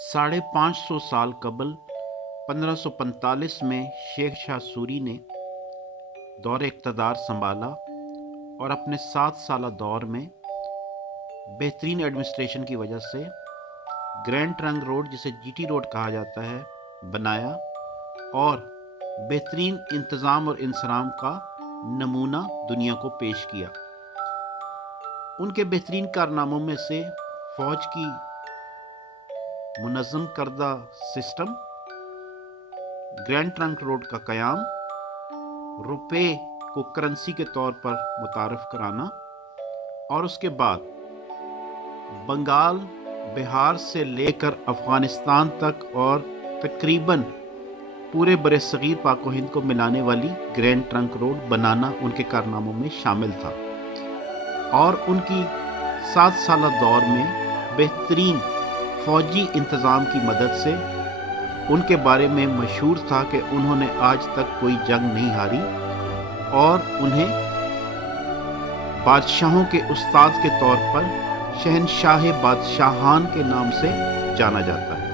550 साल कबल 1545 में शेख शाह सूरी ने दौर इक़्तिदार संभाला और अपने 7 साला दौर में बेहतरीन एडमिनिस्ट्रेशन की वजह से ग्रैंड ट्रंक रोड, जिसे जीटी रोड कहा जाता है, बनाया और बेहतरीन इंतज़ाम और इंसराम का नमूना दुनिया को पेश किया। उनके बेहतरीन कारनामों में से फ़ौज की मुनज़्ज़म करदा सिस्टम, ग्रैंड ट्रंक रोड का क़याम, रुपए को करेंसी के तौर पर मुतारफ़ कराना और उसके बाद बंगाल, बिहार से लेकर अफ़गानिस्तान तक और तकरीबन पूरे बरसगीर पाक व हिंद को मिलाने वाली ग्रैंड ट्रंक रोड बनाना उनके कारनामों में शामिल था। और उनकी 7 साला दौर में बेहतरीन फ़ौजी इंतज़ाम की मदद से उनके बारे में मशहूर था कि उन्होंने आज तक कोई जंग नहीं हारी और उन्हें बादशाहों के उस्ताद के तौर पर शहनशाह बादशाहान के नाम से जाना जाता है।